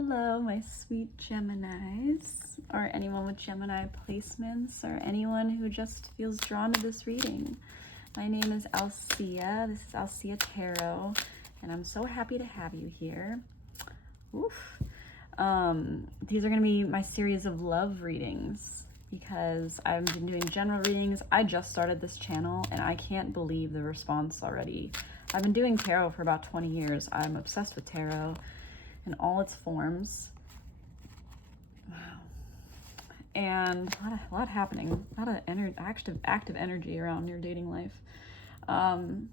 Hello, my sweet Geminis, or anyone with Gemini placements, or anyone who just feels drawn to this reading. My name is Alsea. This is Alsea Tarot, and I'm so happy to have you here. Oof. These are going to be my series of love readings because I've been doing general readings. I just started this channel, and I can't believe the response already. I've been doing tarot for about 20 years. I'm obsessed with tarot in all its forms. Wow. And a lot happening, a lot of active energy around your dating life. And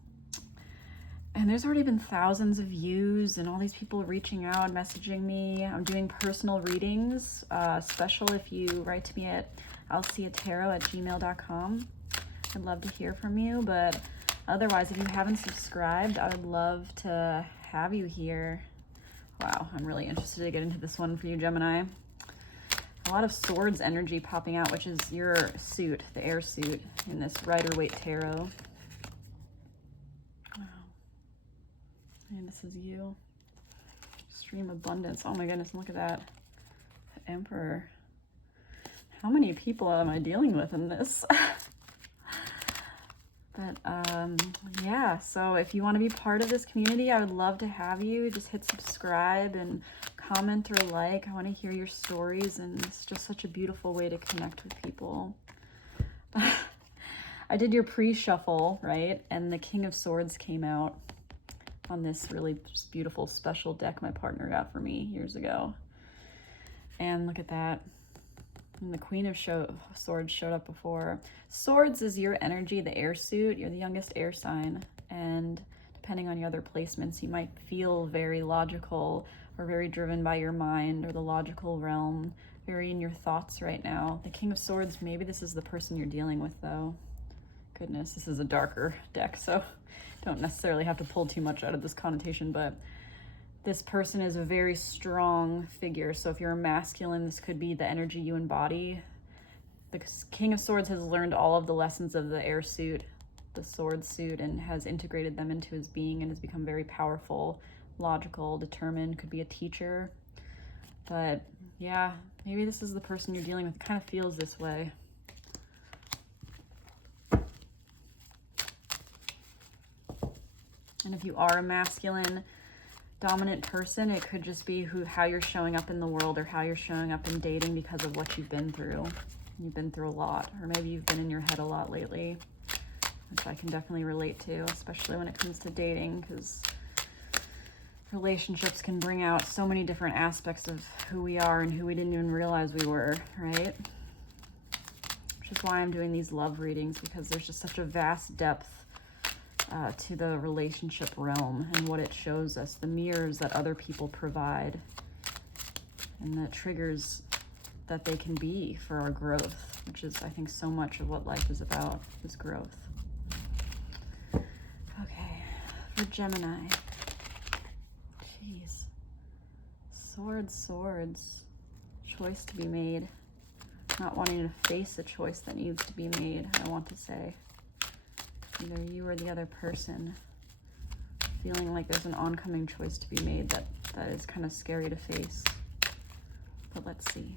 there's already been thousands of views and all these people reaching out, messaging me. I'm doing personal readings, special if you write to me at alseatarot@gmail.com. I'd love to hear from you, but otherwise, if you haven't subscribed, I would love to have you here. Wow, I'm really interested to get into this one for you, Gemini. A lot of swords energy popping out, which is your suit, the air suit in this Rider-Waite Tarot. Wow. And this is you. Extreme abundance. Oh my goodness, look at that. The Emperor. How many people am I dealing with in this? But yeah, so if you want to be part of this community, I would love to have you. Just hit subscribe and comment or like. I want to hear your stories, and it's just such a beautiful way to connect with people. I did your pre-shuffle, right? And the King of Swords came out on this really just beautiful special deck my partner got for me years ago. And look at that. And the Queen of Swords showed up before. Swords is your energy, the air suit. You're the youngest air sign. And depending on your other placements, you might feel very logical or very driven by your mind or the logical realm, very in your thoughts right now. The King of Swords, maybe this is the person you're dealing with, though. Goodness, this is a darker deck, so don't necessarily have to pull too much out of this connotation, but this person is a very strong figure. So if you're a masculine, this could be the energy you embody. The King of Swords has learned all of the lessons of the air suit, the sword suit, and has integrated them into his being and has become very powerful, logical, determined, could be a teacher. But yeah, maybe this is the person you're dealing with. It kind of feels this way. And if you are a masculine, dominant person, it could just be how you're showing up in the world or how you're showing up in dating because of what you've been through. You've been through a lot, or maybe you've been in your head a lot lately, which I can definitely relate to, especially when it comes to dating, because relationships can bring out so many different aspects of who we are and who we didn't even realize we were, right? Which is why I'm doing these love readings, because there's just such a vast depth to the relationship realm and what it shows us, the mirrors that other people provide, and the triggers that they can be for our growth, which is, I think, so much of what life is about, is growth. Okay, for Gemini. Jeez. Swords. Choice to be made. Not wanting to face a choice that needs to be made, I want to say. Either you or the other person, feeling like there's an oncoming choice to be made that is kind of scary to face. But let's see.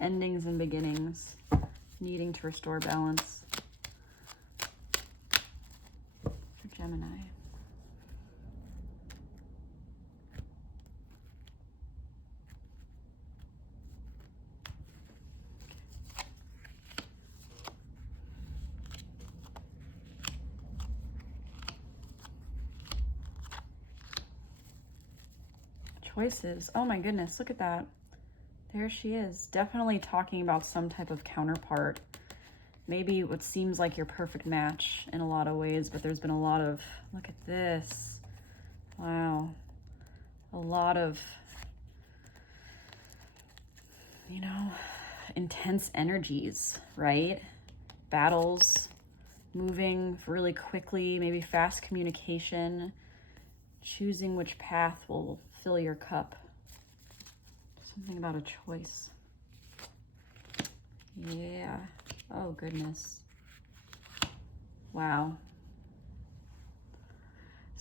Endings and beginnings, needing to restore balance for Gemini. Choices. Oh my goodness, look at that. There she is. Definitely talking about some type of counterpart. Maybe what seems like your perfect match in a lot of ways, but there's been a lot of, look at this. Wow. A lot of, you know, intense energies, right? Battles, moving really quickly, maybe fast communication, choosing which path will fill your cup. Something about a choice. Yeah. Oh, goodness. Wow.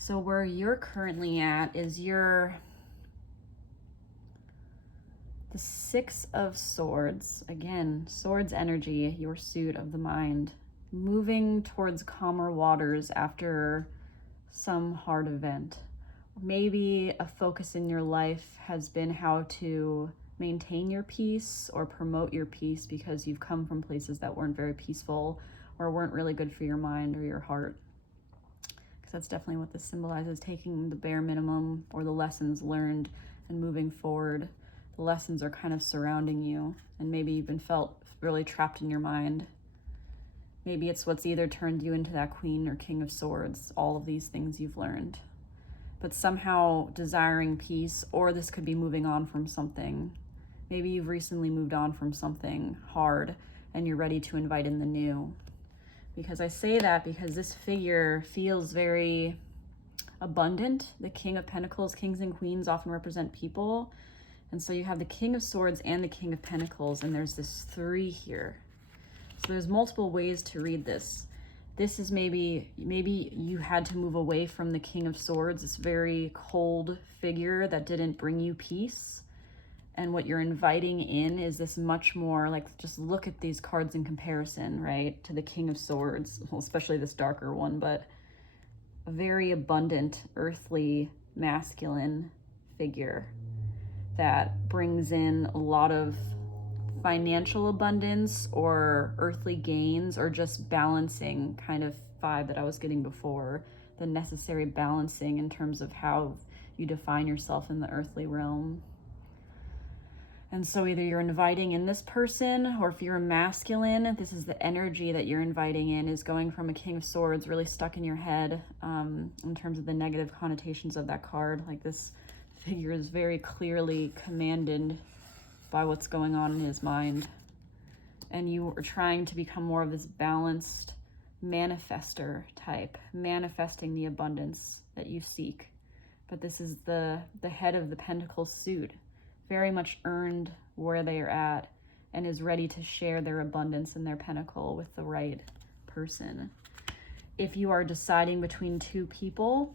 So where you're currently at is the Six of Swords. Again, swords energy, your suit of the mind, moving towards calmer waters after some hard event. Maybe a focus in your life has been how to maintain your peace or promote your peace because you've come from places that weren't very peaceful or weren't really good for your mind or your heart. Because that's definitely what this symbolizes, taking the bare minimum or the lessons learned and moving forward. The lessons are kind of surrounding you, and maybe you've been felt really trapped in your mind. Maybe it's what's either turned you into that Queen or King of Swords, all of these things you've learned. But somehow desiring peace, or this could be moving on from something. Maybe you've recently moved on from something hard and you're ready to invite in the new. Because I say that because this figure feels very abundant. The King of Pentacles, kings and queens often represent people. And so you have the King of Swords and the King of Pentacles, and there's this 3 here. So there's multiple ways to read this. This is maybe you had to move away from the King of Swords, this very cold figure that didn't bring you peace. And what you're inviting in is this much more, like, just look at these cards in comparison, right, to the King of Swords, well, especially this darker one, but a very abundant, earthly, masculine figure that brings in a lot of financial abundance or earthly gains, or just balancing kind of vibe that I was getting before, the necessary balancing in terms of how you define yourself in the earthly realm. And so either you're inviting in this person, or if you're a masculine, this is the energy that you're inviting in, is going from a King of Swords really stuck in your head in terms of the negative connotations of that card. Like, this figure is very clearly commanded by what's going on in his mind. And you are trying to become more of this balanced manifester type, manifesting the abundance that you seek. But this is the head of the Pentacles suit, very much earned where they are at and is ready to share their abundance and their pentacle with the right person. If you are deciding between 2 people,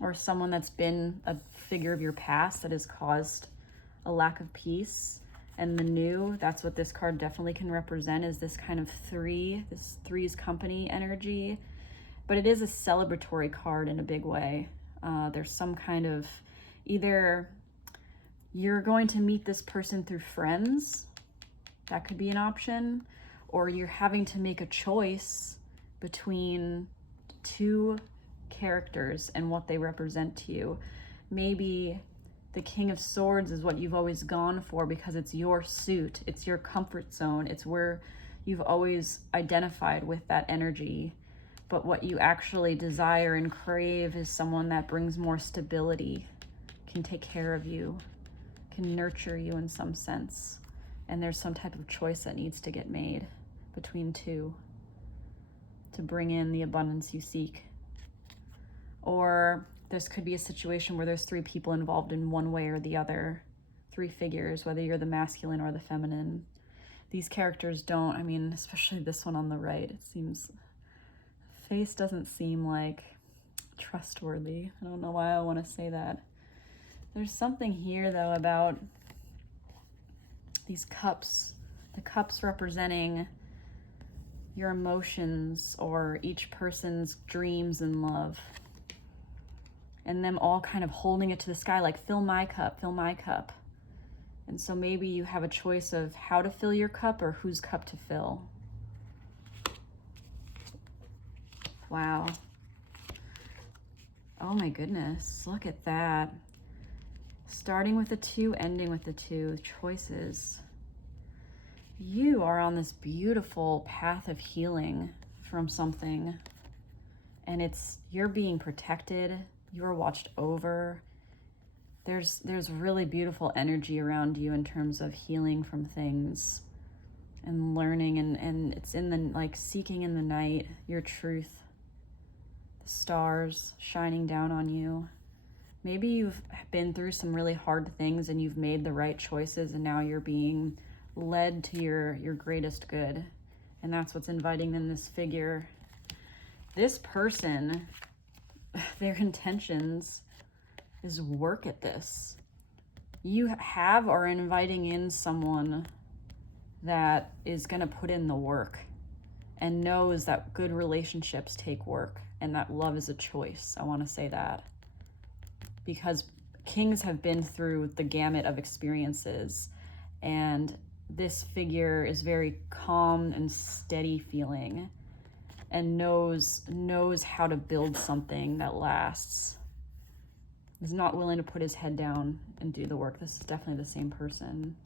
or someone that's been a figure of your past that has caused a lack of peace, and the new, that's what this card definitely can represent, is this kind of 3, this 3's company energy. But it is a celebratory card in a big way. There's some kind of, either you're going to meet this person through friends, that could be an option, or you're having to make a choice between 2 characters and what they represent to you. Maybe the King of Swords is what you've always gone for because it's your suit, it's your comfort zone, it's where you've always identified with that energy. But what you actually desire and crave is someone that brings more stability, can take care of you, can nurture you in some sense. And there's some type of choice that needs to get made between 2 to bring in the abundance you seek. Or this could be a situation where there's 3 people involved in one way or the other, 3 figures, whether you're the masculine or the feminine. These characters don't, I mean, especially this one on the right, it seems, face doesn't seem like trustworthy. I don't know why I want to say that. There's something here, though, about these cups, the cups representing your emotions or each person's dreams and love, and them all kind of holding it to the sky, like, fill my cup, fill my cup. And so maybe you have a choice of how to fill your cup or whose cup to fill. Wow. Oh my goodness, look at that. Starting with the 2, ending with the 2 choices. You are on this beautiful path of healing from something, and you're being protected, you're watched over. There's really beautiful energy around you in terms of healing from things and learning, and it's in the, like, seeking in the night, your truth, the stars shining down on you. Maybe you've been through some really hard things and you've made the right choices, and now you're being led to your greatest good. And that's what's inviting in this figure. This person their intentions is work at this. You have or are inviting in someone that is going to put in the work and knows that good relationships take work and that love is a choice. I want to say that because kings have been through the gamut of experiences, and this figure is very calm and steady feeling and knows how to build something that lasts. Is not willing to put his head down and do the work. This is definitely the same person.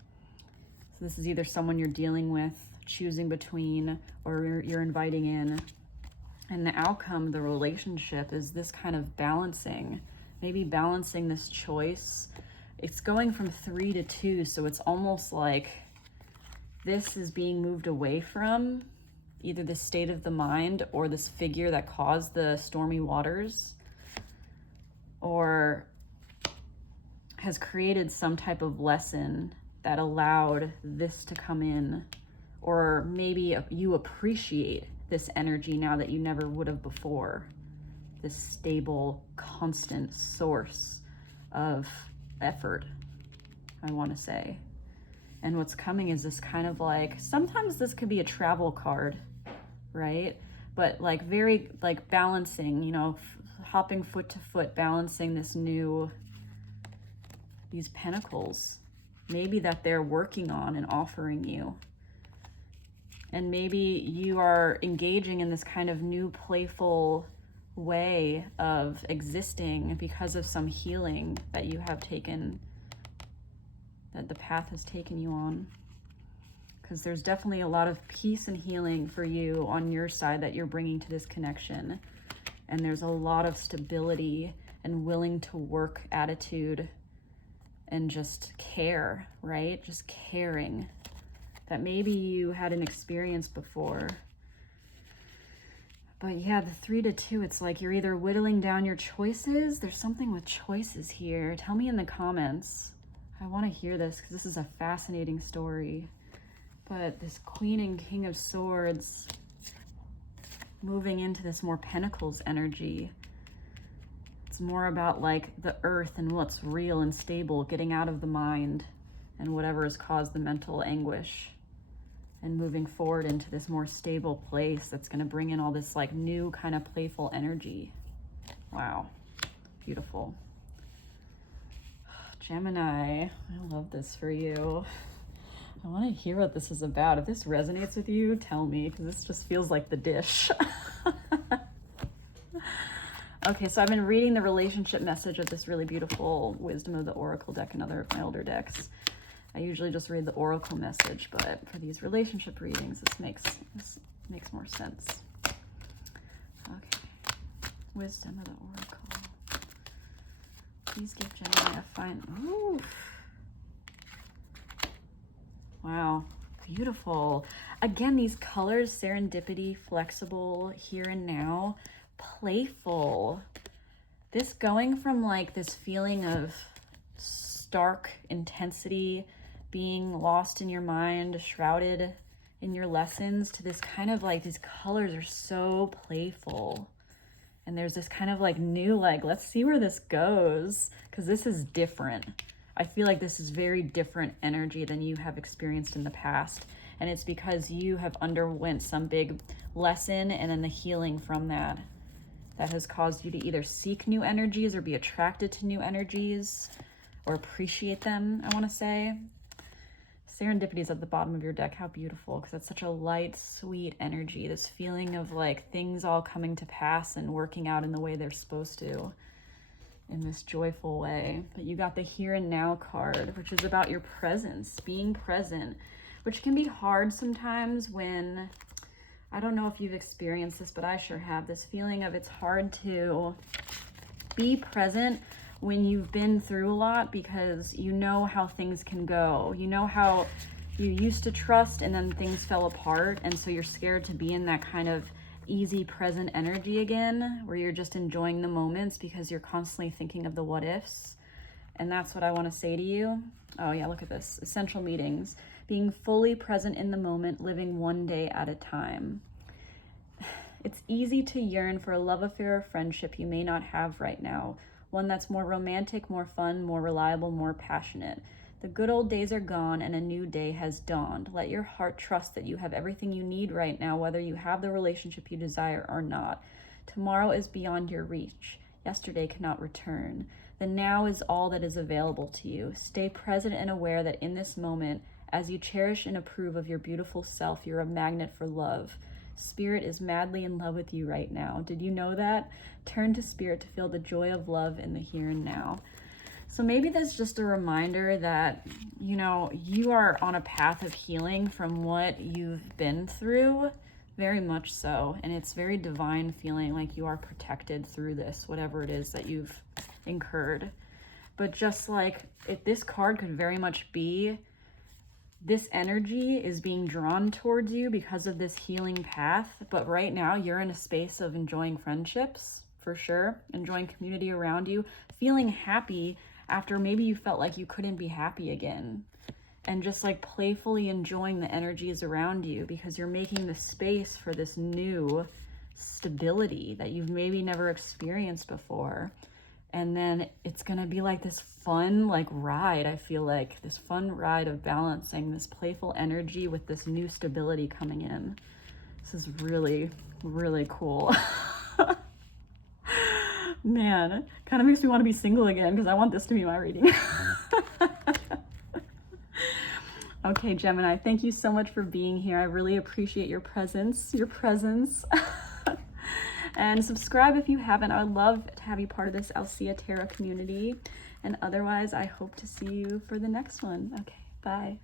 So this is either someone you're dealing with, choosing between, or you're inviting in. And the outcome of the relationship is this kind of balancing, maybe balancing this choice. It's going from 3 to 2, so it's almost like this is being moved away from either the state of the mind or this figure that caused the stormy waters, or has created some type of lesson that allowed this to come in. Or maybe you appreciate this energy now that you never would have before. This stable, constant source of effort, I want to say. And what's coming is this kind of like, sometimes this could be a travel card, right? But like very like balancing, you know, hopping foot to foot, balancing these pentacles, maybe that they're working on and offering you. And maybe you are engaging in this kind of new playful way of existing because of some healing that you have taken, that the path has taken you on. Because there's definitely a lot of peace and healing for you on your side that you're bringing to this connection. And there's a lot of stability and willing to work attitude and just care, right? Just caring. That maybe you had an experience before. But yeah, the 3 to 2, it's like you're either whittling down your choices. There's something with choices here. Tell me in the comments. I want to hear this because this is a fascinating story. But this Queen and King of Swords moving into this more Pentacles energy. It's more about like the earth and what's real and stable, getting out of the mind and whatever has caused the mental anguish, and moving forward into this more stable place that's going to bring in all this like new kind of playful energy. Wow. Beautiful. Gemini, I love this for you. I want to hear what this is about. If this resonates with you, tell me, because this just feels like the dish. Okay, so I've been reading the relationship message of this really beautiful Wisdom of the Oracle deck and other of my older decks. I usually just read the Oracle message, but for these relationship readings, this makes more sense. Okay, Wisdom of the Oracle. Please give Gemini a fine... Ooh. Wow, beautiful. Again, these colors, serendipity, flexible, here and now, playful. This going from like this feeling of stark intensity, being lost in your mind, shrouded in your lessons, to this kind of like, these colors are so playful. And there's this kind of like new, like, let's see where this goes, because this is different. I feel like this is very different energy than you have experienced in the past. And it's because you have underwent some big lesson and then the healing from that has caused you to either seek new energies or be attracted to new energies or appreciate them, I want to say. Serendipity is at the bottom of your deck. How beautiful, because that's such a light, sweet energy. This feeling of like things all coming to pass and working out in the way they're supposed to, in this joyful way. But you got the here and now card, which is about your presence, being present, which can be hard sometimes when, I don't know if you've experienced this, but I sure have, this feeling of it's hard to be present when you've been through a lot, because you know how things can go. You know how you used to trust and then things fell apart, and so you're scared to be in that kind of easy present energy again, where you're just enjoying the moments because you're constantly thinking of the what ifs. And that's what I want to say to you. Oh yeah, look at this. Essential meetings. Being fully present in the moment, living one day at a time. It's easy to yearn for a love affair or friendship you may not have right now. One that's more romantic, more fun, more reliable, more passionate. The good old days are gone and a new day has dawned. Let your heart trust that you have everything you need right now, whether you have the relationship you desire or not. Tomorrow is beyond your reach. Yesterday cannot return. The now is all that is available to you. Stay present and aware that in this moment, as you cherish and approve of your beautiful self, you're a magnet for love. Spirit is madly in love with you right now. Did you know that? Turn to Spirit to feel the joy of love in the here and now. So maybe that's just a reminder that, you know, you are on a path of healing from what you've been through, very much so. And it's very divine feeling like you are protected through this, whatever it is that you've incurred. But just like this card could very much be, this energy is being drawn towards you because of this healing path. But right now you're in a space of enjoying friendships, for sure, enjoying community around you, feeling happy after maybe you felt like you couldn't be happy again, and just like playfully enjoying the energies around you because you're making the space for this new stability that you've maybe never experienced before. And then it's gonna be like this fun like ride, I feel like this fun ride of balancing this playful energy with this new stability coming in. This is really, really cool. Man, kind of makes me want to be single again because I want this to be my reading. Okay, Gemini, thank you so much for being here. I really appreciate your presence, And subscribe if you haven't. I would love to have you part of this Alsea Tarot community. And otherwise, I hope to see you for the next one. Okay, bye.